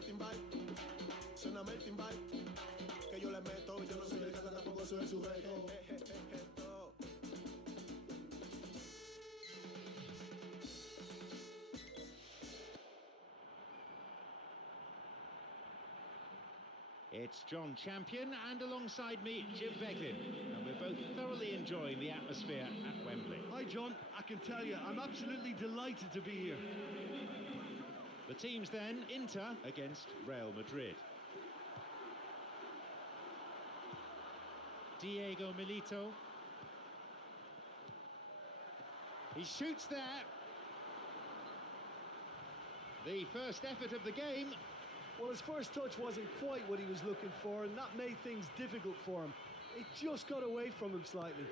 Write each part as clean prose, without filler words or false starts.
el timbal, suéname el timbal, que yo le meto, yo no soy el canta, tampoco soy el sujeto. It's John Champion and alongside me, Jim Beglin, and we're both thoroughly enjoying the atmosphere at Wembley. Hi John, I can tell you, I'm absolutely delighted to be here. The teams then, Inter against Real Madrid. Diego Milito. He shoots there. The first effort of the game. Well, his first touch wasn't quite what he was looking for, and that made things difficult for him. It just got away from him slightly.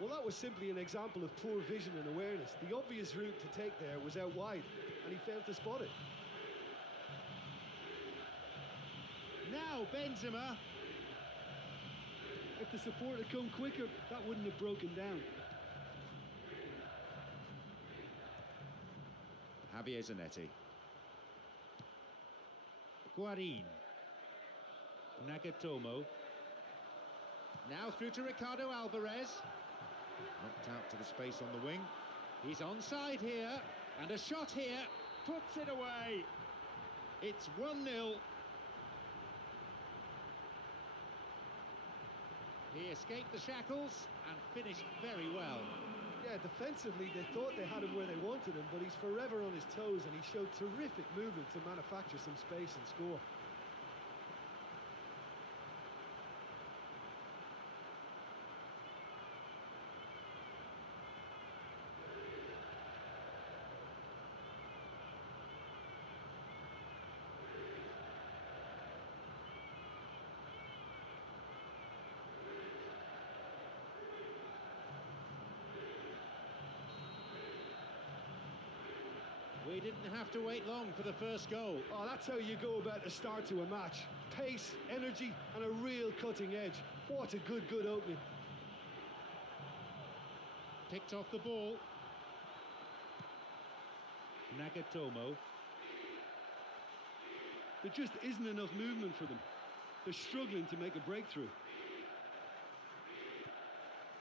Well, that was simply an example of poor vision and awareness. The obvious route to take there was out wide, and he failed to spot it. Now Benzema. If the support had come quicker, that wouldn't have broken down. Javier Zanetti. Guarín. Nagatomo. Now through to Ricardo Alvarez. Knocked out to the space on the wing. He's onside here, and a shot here puts it away. It's 1-0. He escaped the shackles and finished very well. Yeah, defensively they thought they had him where they wanted him, but he's forever on his toes and he showed terrific movement to manufacture some space and score. We didn't have to wait long for the first goal. Oh, that's how you go about the start to a match. Pace, energy, and a real cutting edge. What a good opening. Picked off the ball. Nagatomo. There just isn't enough movement for them. They're struggling to make a breakthrough.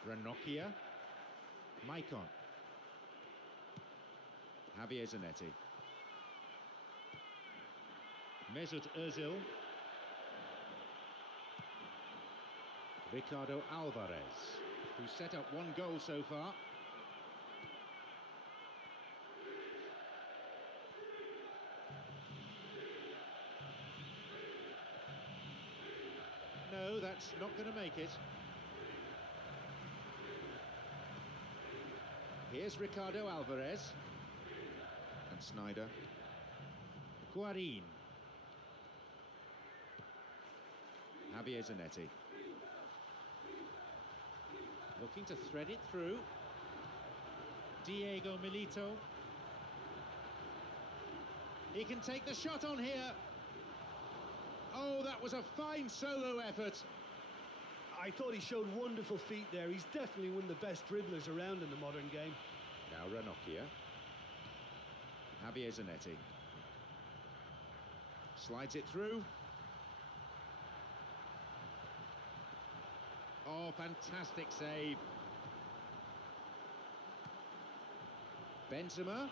Ranocchia. Maicon. Javier Zanetti. Mesut Ozil. Ricardo Alvarez, who set up one goal so far. No, that's not going to make it. Here's Ricardo Alvarez. And Sneijder. Guarín. Javier Zanetti. Looking to thread it through. Diego Milito. He can take the shot on here. Oh, that was a fine solo effort. I thought he showed wonderful feet there. He's definitely one of the best dribblers around in the modern game. Now Ranocchia. Javier Zanetti. Slides it through. Oh, fantastic save. Benzema.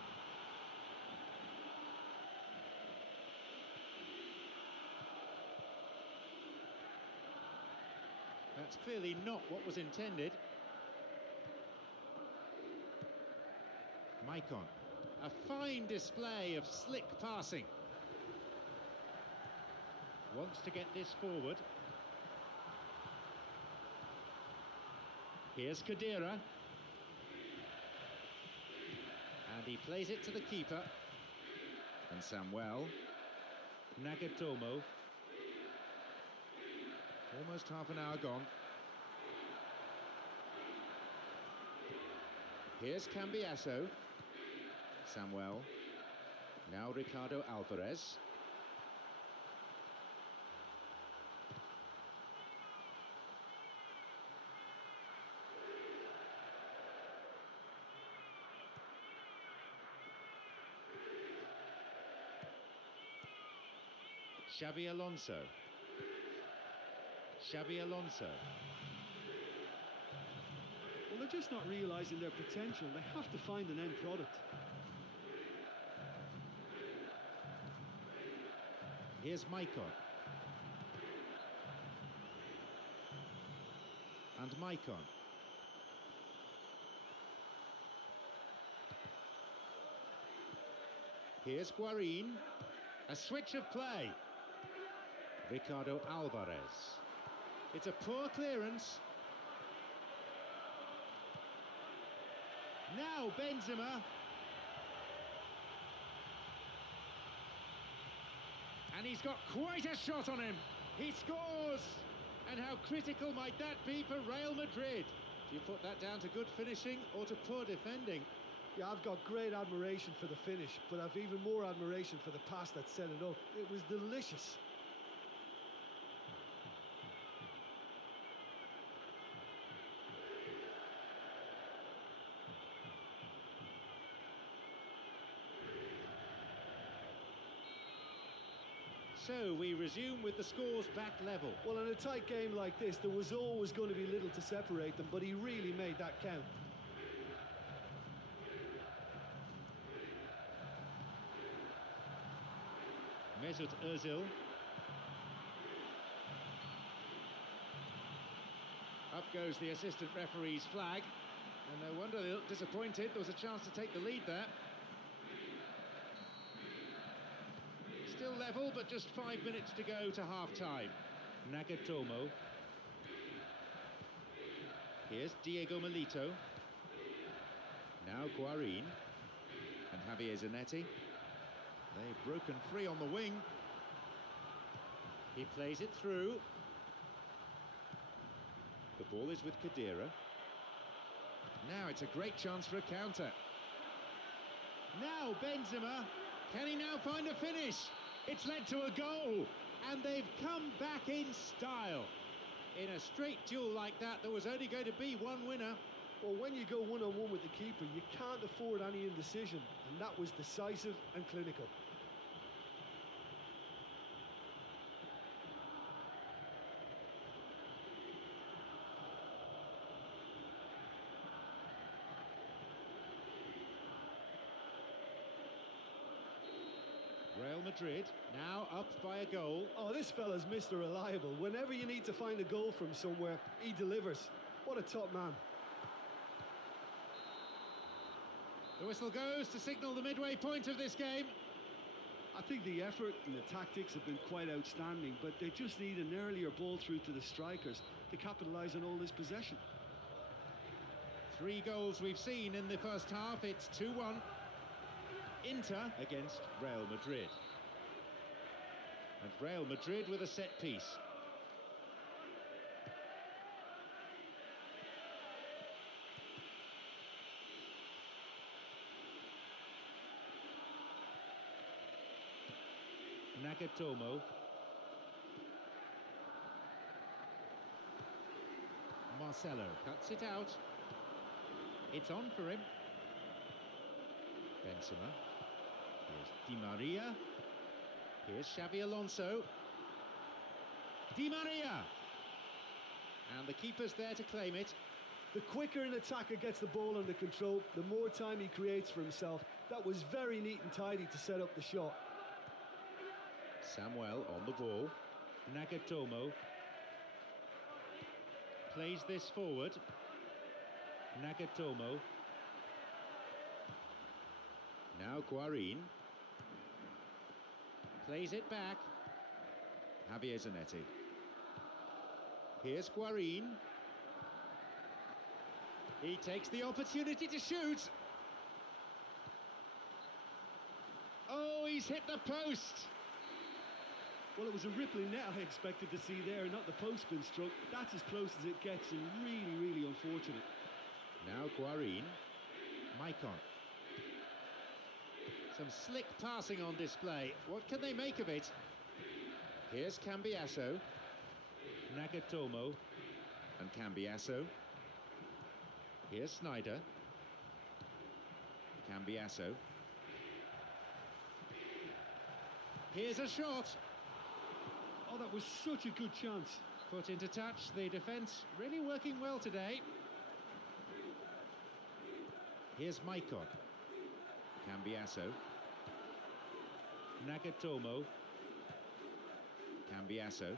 That's clearly not what was intended. Maicon. A fine display of slick passing. Wants to get this forward. Here's Khedira. And he plays it to the keeper. And Samuel. Nagatomo. Almost half an hour gone. Here's Cambiasso. Samuel. Now Ricardo Alvarez. Xabi Alonso. Xabi Alonso. Well, they're just not realising their potential. They have to find an end product. Here's Maicon. And Maicon. Here's Guarín. A switch of play. Ricardo Alvarez. It's a poor clearance. Now Benzema. And he's got quite a shot on him. He scores! And how critical might that be for Real Madrid? Do you put that down to good finishing or to poor defending? Yeah, I've got great admiration for the finish, but I've even more admiration for the pass that set it up. It was delicious. So we resume with the scores back level. Well, in a tight game like this, there was always going to be little to separate them, but he really made that count. Mesut Ozil. Up goes the assistant referee's flag. And no wonder they look disappointed. There was a chance to take the lead there. Still level, but just 5 minutes to go to half-time. Nagatomo. Here's Diego Milito. Now Guarín. And Javier Zanetti. They've broken free on the wing. He plays it through. The ball is with Khedira. Now it's a great chance for a counter. Now Benzema. Can he now find a finish? It's led to a goal. And they've come back in style. In a straight duel like that, there was only going to be one winner. Well, when you go one-on-one with the keeper, you can't afford any indecision, and that was decisive and clinical. Real Madrid now up by a goal. Oh, this fella's Mr. Reliable. Whenever you need to find a goal from somewhere, he delivers. What a top man. The whistle goes to signal the midway point of this game. I think the effort and the tactics have been quite outstanding, but they just need an earlier ball through to the strikers to capitalise on all this possession. 3 goals we've seen in the first half. It's 2-1. Inter against Real Madrid. And Real Madrid with a set piece. Nagatomo. Marcelo cuts it out. It's on for him. Benzema. Here's Di Maria. Here's Xabi Alonso. Di Maria! And the keeper's there to claim it. The quicker an attacker gets the ball under control, the more time he creates for himself. That was very neat and tidy to set up the shot. Samuel on the ball. Nagatomo. Plays this forward. Nagatomo. Now Guarín. Plays it back. Javier Zanetti. Here's Guarín. He takes the opportunity to shoot. Oh, he's hit the post. Well, it was a rippling net I expected to see there, not the post being struck. That's as close as it gets, and really, really unfortunate. Now Guarín. Maicon. Some slick passing on display. What can they make of it? Here's Cambiasso. Nagatomo. And Cambiasso. Here's Sneijder. Cambiasso. Here's a shot. Oh, that was such a good chance. Put into touch, the defence really working well today. Here's Maicon. Cambiasso. Nagatomo. Cambiasso.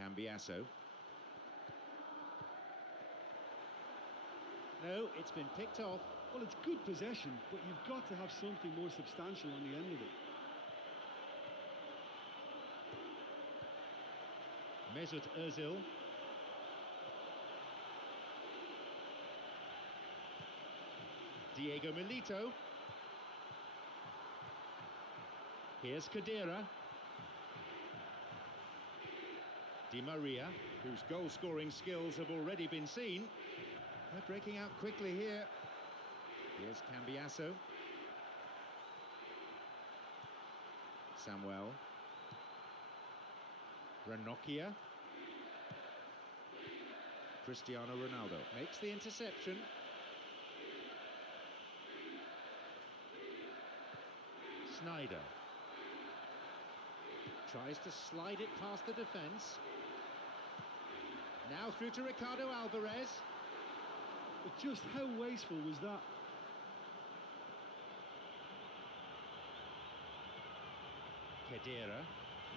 Cambiasso. No, it's been picked off. Well, it's good possession, but you've got to have something more substantial on the end of it. Mesut Ozil. Diego Milito. Here's Khedira. Di Maria, whose goal-scoring skills have already been seen. They're breaking out quickly here. Here's Cambiasso. Samuel. Ranocchia. Cristiano Ronaldo makes the interception. Sneijder. Tries to slide it past the defence. Now through to Ricardo Alvarez. But just how wasteful was that? Khedira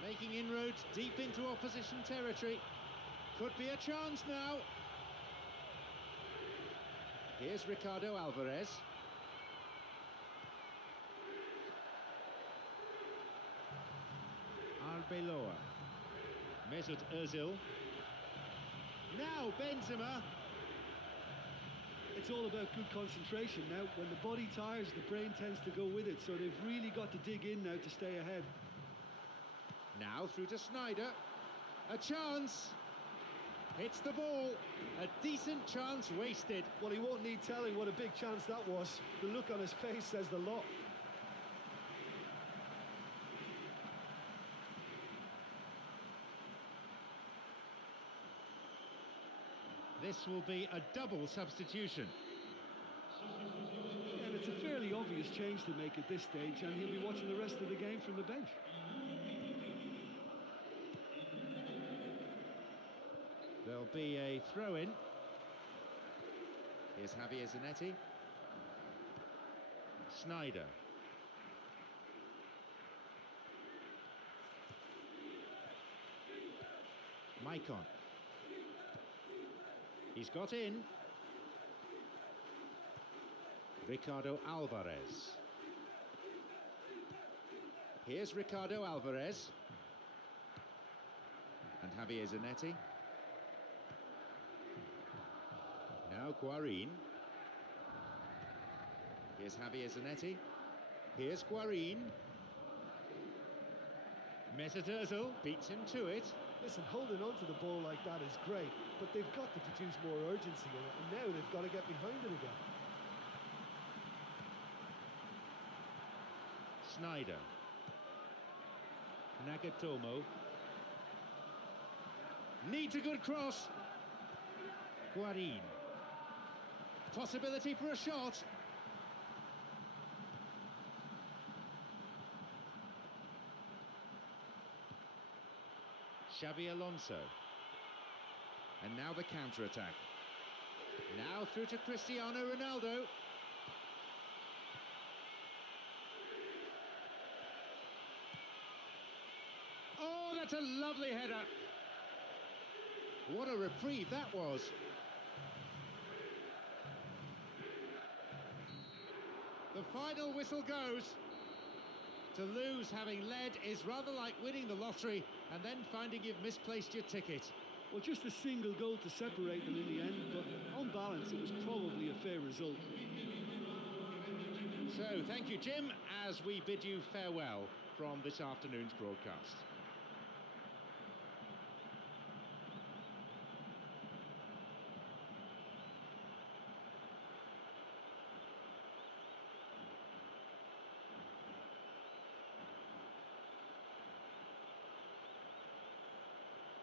making inroads deep into opposition territory. Could be a chance now. Here's Ricardo Alvarez. Arbeloa. Mesut Ozil. Now Benzema. It's all about good concentration now. When the body tires, the brain tends to go with it, so they've really got to dig in now to stay ahead. Now through to Sneijder. A chance. Hits the ball. A decent chance wasted. Well, he won't need telling what a big chance that was. The look on his face says the lot. This will be a double substitution. And it's a fairly obvious change to make at this stage, and he'll be watching the rest of the game from the bench. There'll be a throw-in. Here's Javier Zanetti. Sneijder. Maicon. He's got in. Ricardo Alvarez. Here's Ricardo Alvarez. And Javier Zanetti. Now Guarín. Here's Javier Zanetti. Here's Guarín. Mesut Ozil beats him to it. Listen, holding on to the ball like that is great, but they've got to produce more urgency in it, and now they've got to get behind it again. Sneijder. Nagatomo. Needs a good cross. Guarín. Possibility for a shot. Xabi Alonso. And now the counter-attack. Now through to Cristiano Ronaldo. Oh, that's a lovely header. What a reprieve that was. The final whistle goes. To lose having led is rather like winning the lottery and then finding you've misplaced your ticket. Well, just a single goal to separate them in the end, but on balance it was probably a fair result. So, thank you, Jim, as we bid you farewell from this afternoon's broadcast.